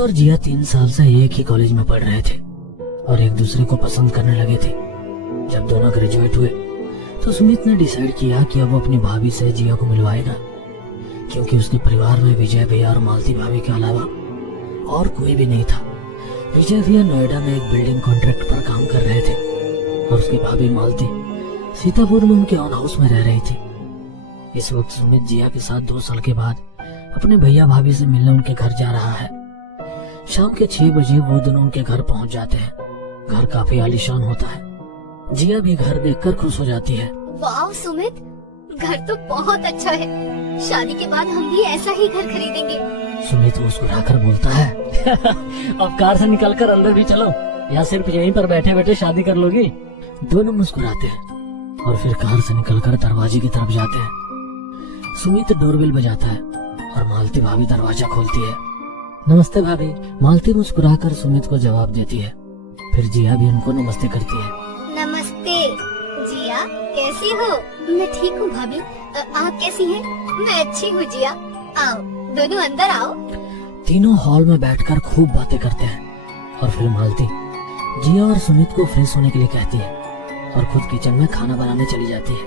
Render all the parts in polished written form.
सुमित और जिया 3 साल से एक ही कॉलेज में पढ़ रहे थे और एक दूसरे को पसंद करने लगे थे। जब दोनों ग्रेजुएट हुए तो सुमित ने डिसाइड किया कि अब वो अपनी भाभी से जिया को मिलवाएगा, क्योंकि उसके परिवार में विजय भैया और मालती भाभी के अलावा और कोई भी नहीं था। विजय भैया नोएडा में एक बिल्डिंग कॉन्ट्रैक्ट पर काम कर रहे थे और उसकी भाभी मालती सीतापुर में उनके ऑन हाउस में रह रही थी। इस वक्त सुमित जिया के साथ 2 साल के बाद अपने भैया भाभी से मिलने उनके घर जा रहा है। शाम के 6 बजे वो दोनों उनके घर पहुंच जाते हैं। घर काफी आलीशान होता है। जिया भी घर देखकर खुश हो जाती है। वाह सुमित, घर तो बहुत अच्छा है। शादी के बाद हम भी ऐसा ही घर खरीदेंगे। सुमित मुस्कुराकर बोलता है अब कार से निकलकर अंदर भी चलो, या सिर्फ यहीं पर बैठे बैठे शादी कर लोगी। दोनों मुस्कुराते हैं और फिर कार से निकलकर दरवाजे की तरफ जाते हैं। सुमित डोरबेल बजाता है और मालती भाभी दरवाजा खोलती है। नमस्ते भाभी। मालती मुस्कुराकर सुमित को जवाब देती है। फिर जिया भी उनको नमस्ते करती है। नमस्ते जिया, कैसी हो? मैं ठीक हूँ भाभी, आप कैसी हैं? मैं अच्छी हूँ जिया। आओ दोनों अंदर आओ। तीनों हॉल में बैठकर खूब बातें करते हैं और फिर मालती जिया और सुमित को फ्रेश होने के लिए कहती है और खुद किचन में खाना बनाने चली जाती है।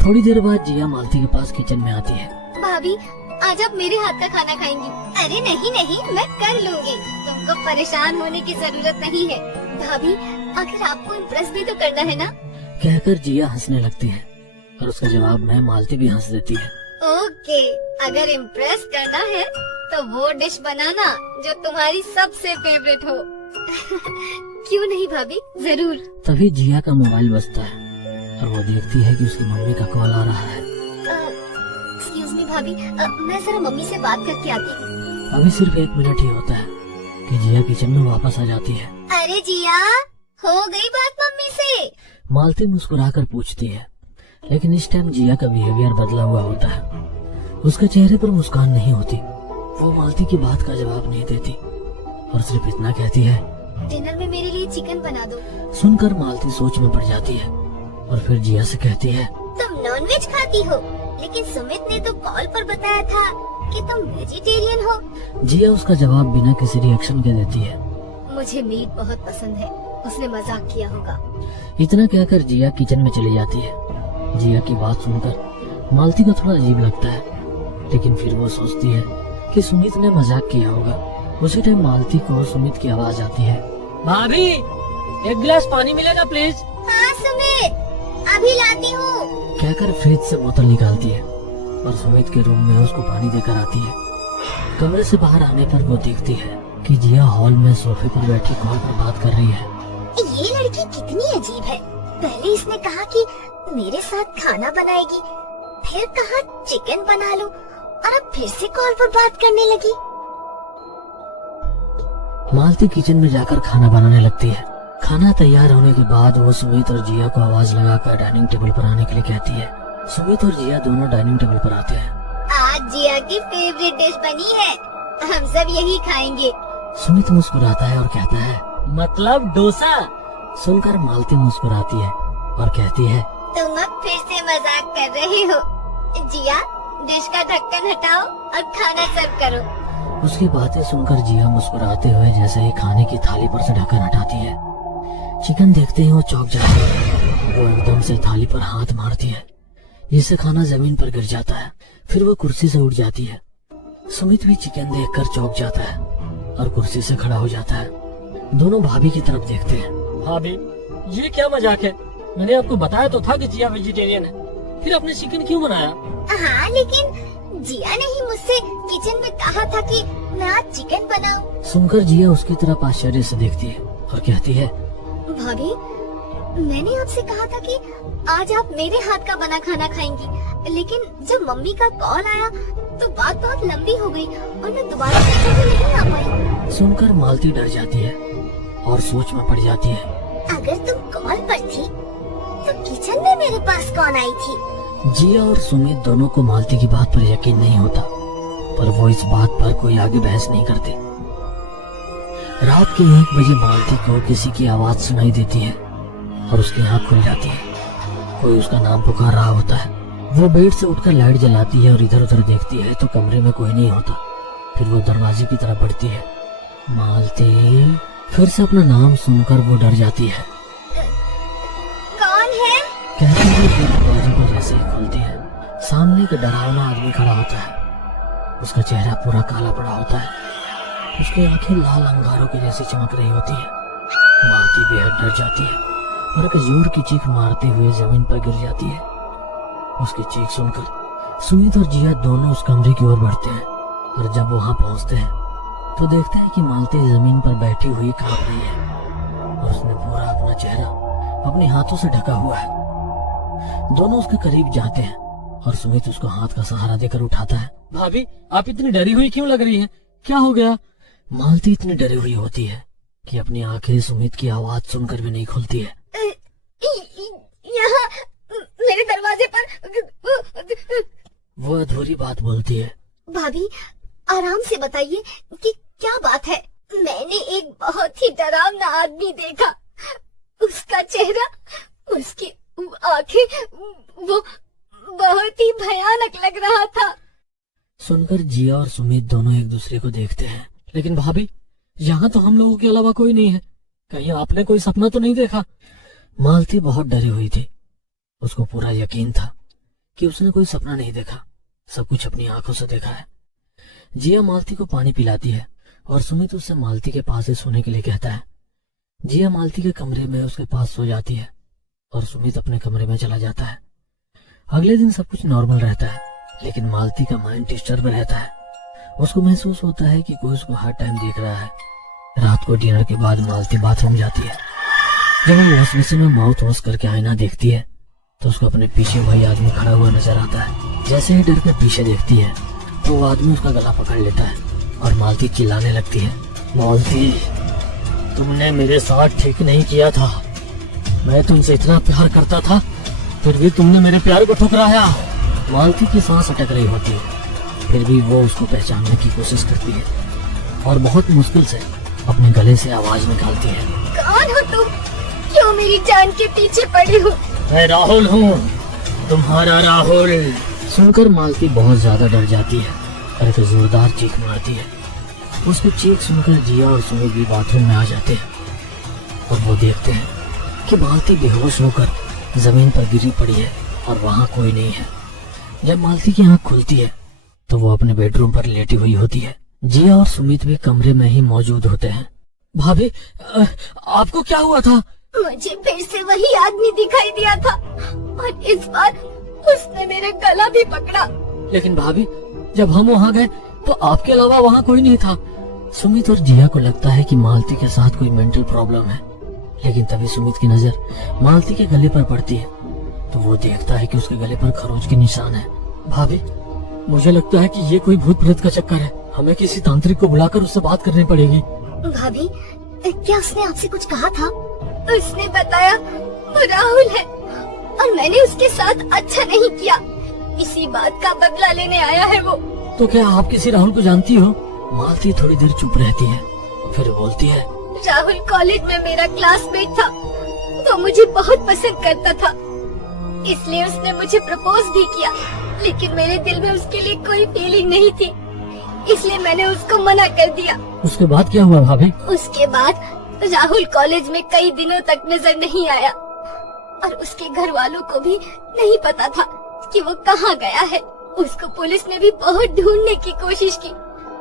थोड़ी देर बाद जिया मालती के पास किचन में आती है। भाभी आज आप मेरे हाथ का खाना खाएंगी? अरे नहीं नहीं, मैं कर लूंगी, तुमको परेशान होने की जरूरत नहीं है। भाभी आखिर आपको इम्प्रेस भी तो करना है ना? कहकर जिया हंसने लगती है और उसका जवाब में मालती भी हंस देती है। ओके, अगर इम्प्रेस करना है तो वो डिश बनाना जो तुम्हारी सबसे फेवरेट हो। क्यों नहीं भाभी, जरूर। तभी जिया का मोबाइल बजता है और वो देखती है कि उसकी मम्मी का कॉल आ रहा है। एक्सक्यूज मी भाभी, मैं जरा मम्मी से बात करके आती हूँ। अभी सिर्फ 1 मिनट ही होता है कि जिया किचन में वापस आ जाती है। अरे जिया, हो गई बात मम्मी से? मालती मुस्कुराकर पूछती है, लेकिन इस टाइम जिया का बिहेवियर बदला हुआ होता है। उसके चेहरे पर मुस्कान नहीं होती। वो मालती की बात का जवाब नहीं देती और सिर्फ इतना कहती है, डिनर में मेरे लिए चिकन बना दो। सुनकर मालती सोच में पड़ जाती है और फिर जिया से कहती है, तुम नॉनवेज खाती हो, लेकिन सुमित ने तो कॉल पर बताया था कि तुम वेजिटेरियन हो। जिया उसका जवाब बिना किसी रिएक्शन के देती है। मुझे मीट बहुत पसंद है, उसने मजाक किया होगा। इतना कहकर जिया किचन में चली जाती है। जिया की बात सुनकर मालती को थोड़ा अजीब लगता है, लेकिन फिर वो सोचती है कि सुमित ने मजाक किया होगा। उसी टाइम मालती को सुमित की आवाज आती है। भाभी, 1 गिलास पानी मिलेगा प्लीज? हाँ सुमित, अभी लाती हूँ, कहकर फ्रिज से बोतल निकालती है और सुमित के रूम में उसको पानी देकर आती है। कमरे से बाहर आने पर वो देखती है कि जिया हॉल में सोफे पर बैठी कॉल पर बात कर रही है। ये लड़की कितनी अजीब है। पहले इसने कहा कि मेरे साथ खाना बनाएगी, फिर कहा चिकन बना लो, और अब फिर से कॉल पर बात करने लगी। मालती किचन में जाकर खाना बनाने लगती है। खाना तैयार होने के बाद वो सुमित और जिया को आवाज लगाकर डाइनिंग टेबल पर आने के लिए कहती है। सुमित और जिया दोनों डाइनिंग टेबल पर आते हैं। आज जिया की फेवरेट डिश बनी है, हम सब यही खाएंगे। सुमित मुस्कुराता है और कहता है, मतलब डोसा? सुनकर मालती मुस्कुराती है और कहती है, तुम अब फिर से मजाक कर रहे हो। जिया, डिश का ढक्कन हटाओ और खाना सर्व करो। उसकी बातें सुनकर जिया मुस्कुराते हुए जैसे ही खाने की थाली पर से ढक्कन हटाती है, चिकन देखते ही वो चौंक जाती है। वो एकदम से थाली पर हाथ मारती है, जिससे खाना जमीन पर गिर जाता है। फिर वो कुर्सी से उठ जाती है। सुमित भी चिकन देखकर चौंक जाता है और कुर्सी से खड़ा हो जाता है। दोनों भाभी की तरफ देखते हैं। भाभी, ये क्या मजाक है? मैंने आपको बताया तो था कि जिया वेजिटेरियन है, फिर आपने चिकन क्यों बनाया? हाँ, लेकिन जिया ने ही मुझसे किचन में कहा था कि मैं आज चिकन बनाऊं। सुनकर जिया उसकी तरफ आश्चर्य से देखती है और कहती है, भाभी, मैंने आपसे कहा था कि आज आप मेरे हाथ का बना खाना खाएंगी, लेकिन जब मम्मी का कॉल आया तो बात बहुत लंबी हो गई और मैं दोबारा किचन में नहीं आ पाई। सुनकर मालती डर जाती है और सोच में पड़ जाती है। अगर तुम कॉल पर थी तो किचन में मेरे पास कौन आई थी? जिया और सुमित दोनों को मालती की बात पर यकीन नहीं होता, पर वो इस बात पर कोई आगे बहस नहीं करते। रात के 1 बजे मालती को किसी की आवाज सुनाई देती है और उसकी आंख खुल जाती है। कोई उसका नाम पुकार रहा होता है। वो बेड से उठकर लाइट जलाती है और इधर उधर देखती है तो कमरे में कोई नहीं होता। फिर वो दरवाजे की तरफ बढ़ती है। मालती फिर से अपना नाम सुनकर वो डर जाती है। कौन है? कहते हुए वो दरवाजे को जैसे ही खोलती है, सामने एक डरावना आदमी खड़ा होता है। उसका चेहरा पूरा काला पड़ा होता है, उसकी आंखें लाल अंगारों की जैसी चमक रही होती है। मालती बेहद डर जाती है और एक जोर की चीख मारते हुए जमीन पर गिर जाती है। उसकी चीख सुनकर सुमित और जिया दोनों उस कमरे की ओर बढ़ते हैं और जब वहां पहुंचते हैं तो देखते हैं कि मालती जमीन पर बैठी हुई कांप रही है और उसने पूरा अपना चेहरा अपने हाथों से ढका हुआ है। दोनों उसके करीब जाते हैं और सुमित उसको हाथ का सहारा देकर उठाता है। भाभी, आप इतनी डरी हुई क्यों लग रही हैं? क्या हो गया? मालती इतनी डरी हुई होती है कि अपनी आंखें सुमित की आवाज सुनकर भी नहीं खुलती है। यहाँ मेरे दरवाजे पर। वो अधूरी बात बोलती है। भाभी, आराम से बताइए कि क्या बात है। मैंने एक बहुत ही डरावना आदमी देखा। उसका चेहरा, उसकी आंखें, वो बहुत ही भयानक लग रहा था। सुनकर जिया और सुमित दोनों एक दूसरे को देखते हैं। लेकिन भाभी, यहाँ तो हम लोगों के अलावा कोई नहीं है। कहीं आपने कोई सपना तो नहीं देखा? मालती बहुत डरी हुई थी। उसको पूरा यकीन था कि उसने कोई सपना नहीं देखा, सब कुछ अपनी आंखों से देखा है। जिया मालती को पानी पिलाती है और सुमित उससे मालती के पास ही सोने के लिए कहता है। जिया मालती के कमरे में उसके पास सो जाती है और सुमित अपने कमरे में चला जाता है। अगले दिन सब कुछ नॉर्मल रहता है, लेकिन मालती का माइंड डिस्टर्ब रहता है। उसको महसूस होता है कि कोई उसको हर टाइम देख रहा है। रात को डिनर के बाद मालती बाथरूम जाती है। जब वो वॉश बेसिन में माउथ वॉश करके आईना देखती है तो उसको अपने पीछे वही आदमी खड़ा हुआ नजर आता है। जैसे ही डर के पीछे देखती है तो वो आदमी उसका गला पकड़ लेता है और मालती चिल्लाने लगती है। मालती, तुमने मेरे साथ ठीक नहीं किया था। मैं तुमसे इतना प्यार करता था, फिर भी तुमने मेरे प्यार को ठुकराया। मालती की सांस अटक रही होती है, फिर भी वो उसको पहचानने की कोशिश करती है और बहुत मुश्किल से अपने गले से आवाज निकालती है। कौन हो तुम? क्यों मेरी जान के पीछे पड़ी हो? मैं राहुल हूँ, तुम्हारा राहुल। सुनकर मालती बहुत ज्यादा डर जाती है और एक जोरदार चीख मारती है। उसकी चीख सुनकर जिया और सुमित भी बाथरूम में आ जाते हैं और वो देखते हैं कि मालती बेहोश होकर जमीन पर गिरी पड़ी है और वहाँ कोई नहीं है। जब मालती की आंख खुलती है तो वो अपने बेडरूम पर लेटी हुई होती है। जिया और सुमित भी कमरे में ही मौजूद होते हैं। भाभी, आपको क्या हुआ था? मुझे फिर से वही आदमी दिखाई दिया था और इस बार उसने मेरा गला भी पकड़ा। लेकिन भाभी, जब हम वहाँ गए तो आपके अलावा वहाँ कोई नहीं था। सुमित और जिया को लगता है कि मालती के साथ कोई मेंटल प्रॉब्लम है, लेकिन तभी सुमित की नजर मालती के गले पर पड़ती है तो वो देखता है कि उसके गले पर खरोंच के निशान है। भाभी, मुझे लगता है कि ये कोई भूत प्रेत का चक्कर है। हमें किसी तांत्रिक को बुलाकर उससे बात करनी पड़ेगी। भाभी, क्या उसने आपसे कुछ कहा था? उसने बताया वो राहुल है और मैंने उसके साथ अच्छा नहीं किया। इसी बात का बदला लेने आया है वो। तो क्या आप किसी राहुल को जानती हो? मालती थोड़ी देर चुप रहती है, फिर बोलती है। राहुल कॉलेज में मेरा क्लासमेट था। वो मुझे बहुत पसंद करता था, इसलिए उसने मुझे प्रपोज भी किया, लेकिन मेरे दिल में उसके लिए कोई फीलिंग नहीं थी, इसलिए मैंने उसको मना कर दिया। उसके बाद क्या हुआ भाभी? उसके बाद राहुल कॉलेज में कई दिनों तक नजर नहीं आया और उसके घर वालों को भी नहीं पता था कि वो कहाँ गया है। उसको पुलिस ने भी बहुत ढूंढने की कोशिश की,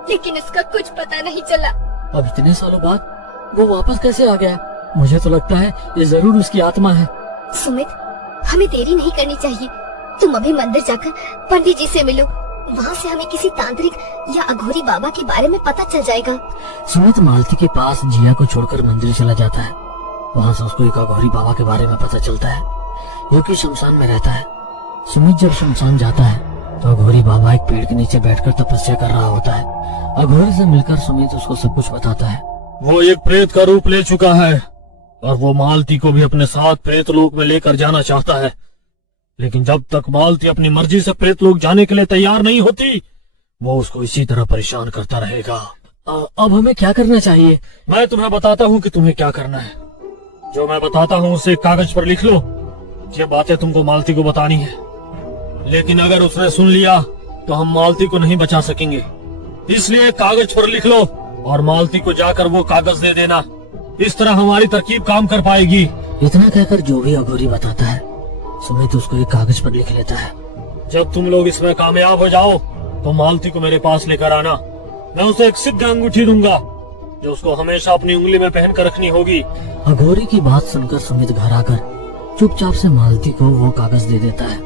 लेकिन उसका कुछ पता नहीं चला। अब इतने सालों बाद वो वापस कैसे आ गया? मुझे तो लगता है ये जरूर उसकी आत्मा है। सुमित, हमें देरी नहीं करनी चाहिए। तुम अभी मंदिर जाकर पंडित जी से मिलो, वहाँ से हमें किसी तांत्रिक या अघोरी बाबा के बारे में पता चल जाएगा। सुमित मालती के पास जिया को छोड़कर मंदिर चला जाता है। वहाँ से उसको एक अघोरी बाबा के बारे में पता चलता है, जो कि शमशान में रहता है। सुमित जब शमशान जाता है तो अघोरी बाबा एक पेड़ के नीचे बैठकर तपस्या कर रहा होता है। अघोरी से मिलकर सुमित उसको सब कुछ बताता है। वो एक प्रेत का रूप ले चुका है और वो मालती को भी अपने साथ प्रेत लोक में लेकर जाना चाहता है, लेकिन जब तक मालती अपनी मर्जी से प्रेत लोक जाने के लिए तैयार नहीं होती, वो उसको इसी तरह परेशान करता रहेगा। अब हमें क्या करना चाहिए? मैं तुम्हें बताता हूँ कि तुम्हें क्या करना है। जो मैं बताता हूँ उसे कागज पर लिख लो। ये बातें तुमको मालती को बतानी है, लेकिन अगर उसने सुन लिया तो हम मालती को नहीं बचा सकेंगे। इसलिए कागज पर लिख लो और मालती को जाकर वो कागज दे देना। इस तरह हमारी तरकीब काम कर पाएगी। इतना कहकर जो भी अघोरी बताता है सुमित उसको एक कागज पर लिख लेता है। जब तुम लोग इसमें कामयाब हो जाओ तो मालती को मेरे पास लेकर आना। मैं उसे एक सिद्ध अंगूठी दूंगा जो उसको हमेशा अपनी उंगली में पहन कर रखनी होगी। अघोरी की बात सुनकर सुमित घर आकर चुपचाप से मालती को वो कागज दे देता है।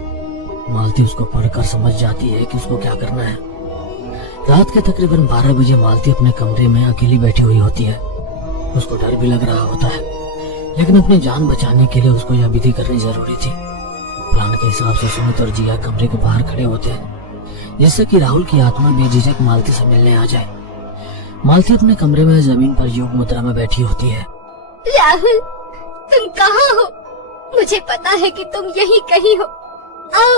मालती उसको पढ़कर समझ जाती है कि उसको क्या करना है। रात के तकरीबन 12 बजे मालती अपने कमरे में अकेली बैठी हुई होती है। उसको डर भी लग रहा होता है, लेकिन अपनी जान बचाने के लिए उसको यह विधि करनी जरूरी थी। प्लान के हिसाब से सुमित और जिया कमरे के बाहर खड़े होते हैं, जिससे कि राहुल की आत्मा बेझिझक मालती से मिलने आ जाए। मालती अपने कमरे में जमीन पर योग मुद्रा में बैठी होती है। राहुल, तुम कहाँ हो? मुझे पता है कि तुम यहीं कहीं हो। आओ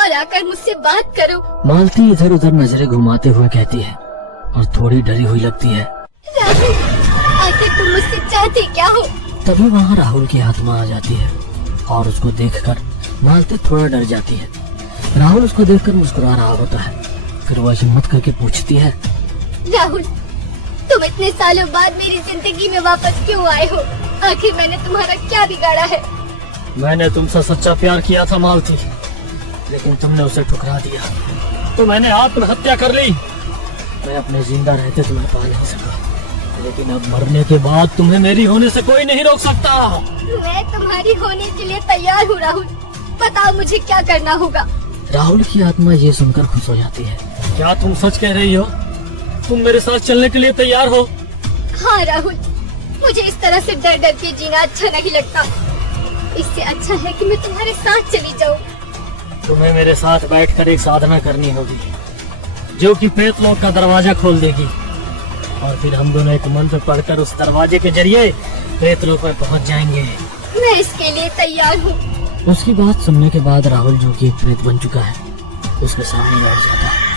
और आकर मुझसे बात करो। मालती इधर उधर नजरें घुमाते हुए कहती है और थोड़ी डरी हुई लगती है। राहुल, आखिर तुम मुझसे चाहते क्या हो? तभी वहाँ राहुल की आत्मा आ जाती है और उसको देखकर मालती थोड़ा डर जाती है। राहुल उसको देखकर मुस्कुरा रहा होता है। फिर वह हिम्मत करके पूछती है, राहुल, तुम इतने सालों बाद मेरी जिंदगी में वापस क्यों आए हो? आखिर मैंने तुम्हारा क्या बिगाड़ा है? मैंने तुमसे सच्चा प्यार किया था मालती, लेकिन तुमने उसे ठुकरा दिया तो मैंने आत्महत्या कर ली। मैं अपने जिंदा रहते तुम्हें पा नहीं सका, लेकिन अब मरने के बाद तुम्हें मेरी होने से कोई नहीं रोक सकता। मैं तुम्हारी होने के लिए तैयार हूँ राहुल। बताओ मुझे क्या करना होगा? राहुल की आत्मा ये सुनकर खुश हो जाती है। क्या तुम सच कह रही हो? तुम मेरे साथ चलने के लिए तैयार हो? हाँ राहुल, मुझे इस तरह से डर डर के जीना अच्छा नहीं लगता। इससे अच्छा है कि मैं तुम्हारे साथ चली जाऊँ। तुम्हें मेरे साथ बैठकर एक साधना करनी होगी जो कि प्रेत लोक का दरवाजा खोल देगी, और फिर हम दोनों एक मंत्र पढ़कर उस दरवाजे के जरिए प्रेत लोक में पहुंच जाएंगे। मैं इसके लिए तैयार हूँ। उसकी बात सुनने के बाद राहुल, जो कि एक प्रेत बन चुका है, उसके सामने बैठ जाता है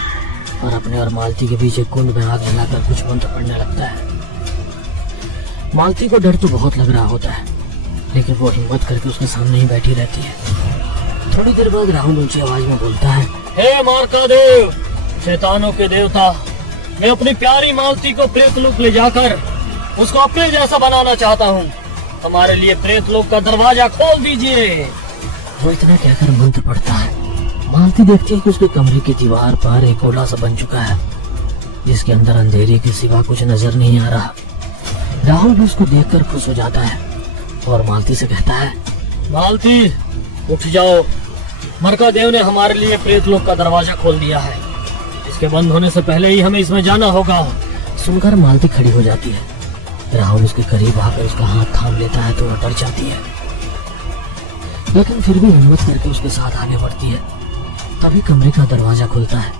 और अपने और मालती के बीच एक कुंड में आग जलाकर कुछ मंत्र पढ़ने लगता है। मालती को डर तो बहुत लग रहा होता है, लेकिन वो हिम्मत करके उसके सामने ही बैठी रहती है। थोड़ी देर बाद राहुल ऊंची आवाज में बोलता है, हे मार्का देव, शैतानों के देवता, मैं अपनी प्यारी मालती को प्रेत लोक ले जाकर उसको अपने जैसा बनाना चाहता हूँ। हमारे लिए प्रेत लोक का दरवाजा खोल दीजिए। वो इतना कहकर मंत्र पढ़ता है। मालती देखती है कि उसके कमरे की दीवार पर एक ओला सा बन चुका है, जिसके अंदर अंधेरे के सिवा कुछ नजर नहीं आ रहा। राहुल भी उसको देखकर खुश हो जाता है और मालती से कहता है, मालती उठ जाओ, मरका देव ने हमारे लिए प्रेत लोक का दरवाजा खोल दिया है। इसके बंद होने से पहले ही हमें इसमें जाना होगा। सुनकर मालती खड़ी हो जाती है। राहुल उसके करीब आकर उसका हाथ थाम लेता है तो वह डर जाती है, लेकिन फिर भी हिम्मत करके उसके साथ आगे बढ़ती है। तभी कमरे का दरवाजा खुलता है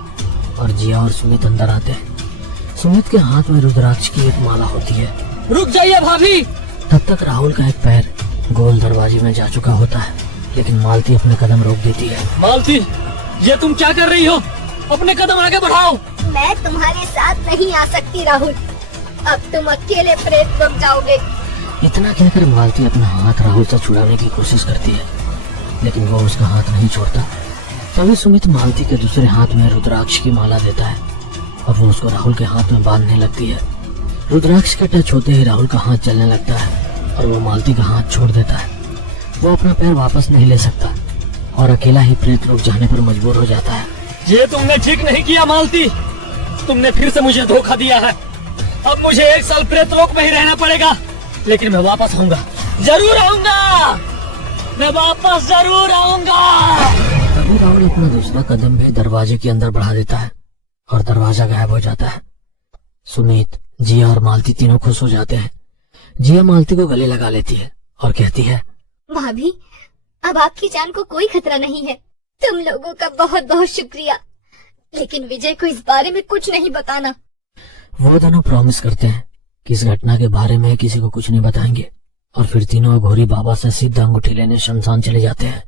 और जिया और सुमित अंदर आते हैं। सुमित के हाथ में रुद्राक्ष की एक माला होती है। रुक जाइए भाभी। तब तक राहुल का एक पैर गोल दरवाजे में जा चुका होता है, लेकिन मालती अपने कदम रोक देती है। मालती, ये तुम क्या कर रही हो? अपने कदम आगे बढ़ाओ। मैं तुम्हारे साथ नहीं आ सकती राहुल। अब तुम अकेले प्रेत लोक जाओगे। इतना कहकर मालती अपना हाथ राहुल से छुड़ाने की कोशिश करती है, लेकिन वो उसका हाथ नहीं छोड़ता। तभी सुमित मालती के दूसरे हाथ में रुद्राक्ष की माला देता है और वो उसको राहुल के हाथ में बांधने लगती है। रुद्राक्ष के टच होते ही राहुल का हाथ जलने लगता है और वो मालती का हाथ छोड़ देता है। वो अपना पैर वापस नहीं ले सकता और अकेला ही प्रेत लोक जाने पर मजबूर हो जाता है। ये तुमने ठीक नहीं किया मालती, तुमने फिर से मुझे धोखा दिया है। अब मुझे 1 साल प्रेत लोक में ही रहना पड़ेगा, लेकिन मैं वापस आऊंगा, जरूर आऊंगा, मैं वापस जरूर आऊंगा। तभी राहुल अपना दूसरा कदम भी दरवाजे के अंदर बढ़ा देता है और दरवाजा गायब हो जाता है। सुमित, जिया और मालती तीनों खुश हो जाते हैं। जिया मालती को गले लगा लेती है और कहती है, भाभी, अब आपकी जान को कोई खतरा नहीं है। तुम लोगों का बहुत बहुत शुक्रिया, लेकिन विजय को इस बारे में कुछ नहीं बताना। वो दोनों प्रॉमिस करते हैं कि इस घटना के बारे में किसी को कुछ नहीं बताएंगे और फिर तीनों अघोरी बाबा से सीधा अंगूठी लेने शमशान चले जाते हैं।